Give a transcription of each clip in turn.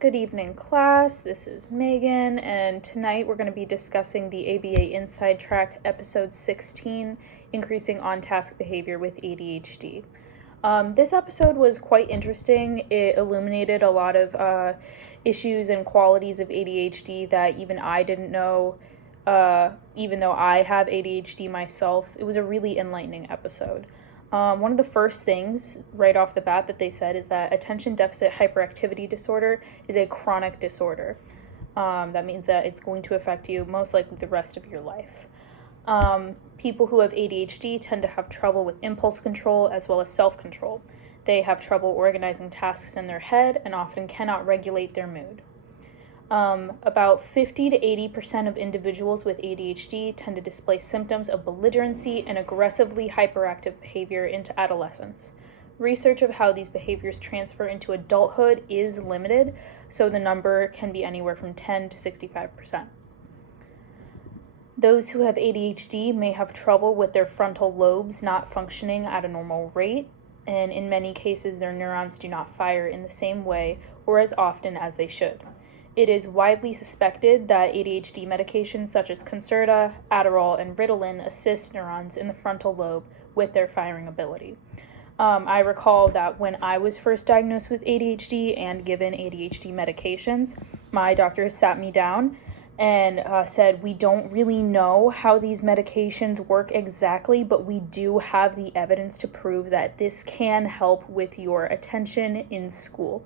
Good evening, class. This is Megan, and tonight we're going to be discussing the ABA Inside Track, episode 16, Increasing On-Task Behavior with ADHD. This episode was quite interesting. It illuminated a lot of issues and qualities of ADHD that even I didn't know, even though I have ADHD myself. It was a really enlightening episode. One of the first things right off the bat that they said is that attention deficit hyperactivity disorder is a chronic disorder. That means that it's going to affect you most likely the rest of your life. People who have ADHD tend to have trouble with impulse control as well as self-control. They have trouble organizing tasks in their head and often cannot regulate their mood. About 50 to 80% of individuals with ADHD tend to display symptoms of belligerency and aggressively hyperactive behavior into adolescence. Research of how these behaviors transfer into adulthood is limited, so the number can be anywhere from 10 to 65%. Those who have ADHD may have trouble with their frontal lobes not functioning at a normal rate, and in many cases their neurons do not fire in the same way or as often as they should. It is widely suspected that ADHD medications such as Concerta, Adderall, and Ritalin assist neurons in the frontal lobe with their firing ability. I recall that when I was first diagnosed with ADHD and given ADHD medications, my doctor sat me down and said, we don't really know how these medications work exactly, but we do have the evidence to prove that this can help with your attention in school.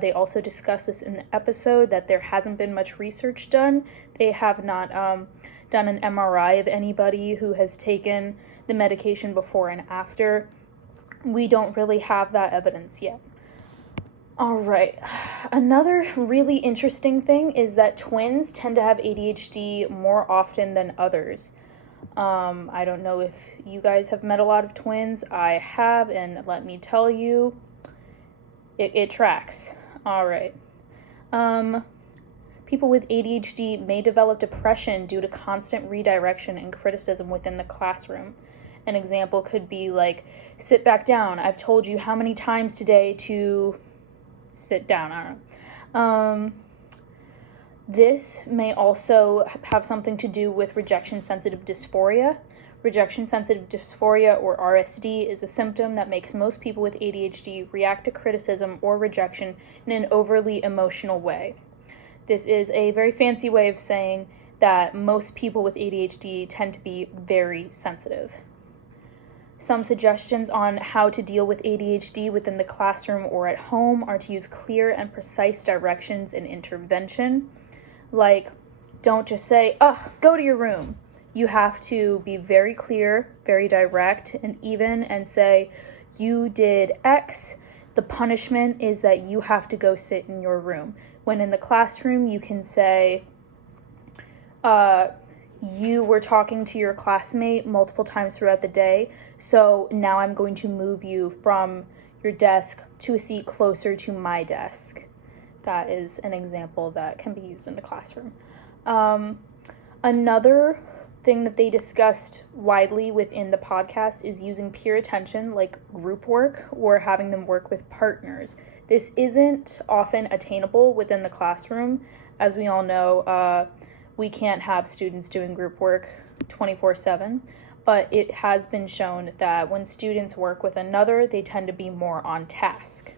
They also discussed this in the episode that there hasn't been much research done. They have not done an MRI of anybody who has taken the medication before and after. We don't really have that evidence yet. All right. Another really interesting thing is that twins tend to have ADHD more often than others. I don't know if you guys have met a lot of twins. I have, and let me tell you, it tracks. All right. People with ADHD may develop depression due to constant redirection and criticism within the classroom. An example could be like, sit back down. I've told you how many times today to sit down. I don't know. This may also have something to do with rejection-sensitive dysphoria. Rejection-sensitive dysphoria, or RSD, is a symptom that makes most people with ADHD react to criticism or rejection in an overly emotional way. This is a very fancy way of saying that most people with ADHD tend to be very sensitive. Some suggestions on how to deal with ADHD within the classroom or at home are to use clear and precise directions and intervention. Like, don't just say, go to your room. You have to be very clear, very direct, and even, and say, you did X. The punishment is that you have to go sit in your room. When in the classroom, you can say, you were talking to your classmate multiple times throughout the day, so now I'm going to move you from your desk to a seat closer to my desk. That is an example that can be used in the classroom. Another thing that they discussed widely within the podcast is using peer attention, like group work, or having them work with partners. This isn't often attainable within the classroom. As we all know, we can't have students doing group work 24/7, but it has been shown that when students work with another, they tend to be more on task.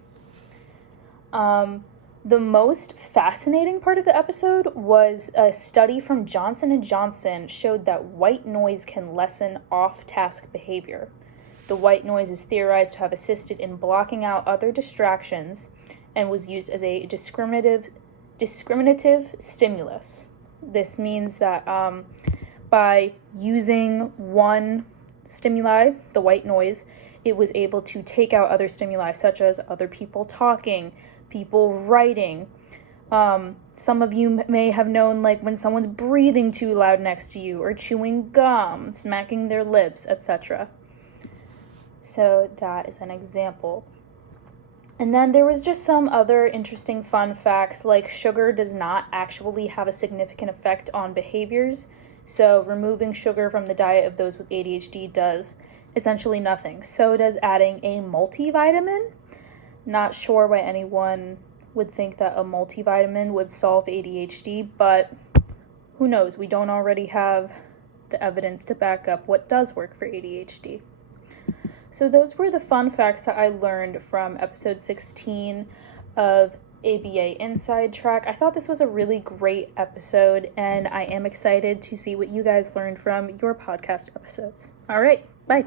The most fascinating part of the episode was a study from Johnson & Johnson showed that white noise can lessen off-task behavior. The white noise is theorized to have assisted in blocking out other distractions and was used as a discriminative stimulus. This means that by using one stimuli, the white noise, it was able to take out other stimuli such as other people talking, people writing. Some of you may have known, like, when someone's breathing too loud next to you, or chewing gum, smacking their lips, etc. So that is an example. And then there was just some other interesting fun facts, like sugar does not actually have a significant effect on behaviors. So removing sugar from the diet of those with ADHD does essentially nothing. So does adding a multivitamin. Not sure why anyone would think that a multivitamin would solve ADHD, but who knows? We don't already have the evidence to back up what does work for ADHD. So those were the fun facts that I learned from episode 16 of ABA Inside Track. I thought this was a really great episode, and I am excited to see what you guys learned from your podcast episodes. All right, bye.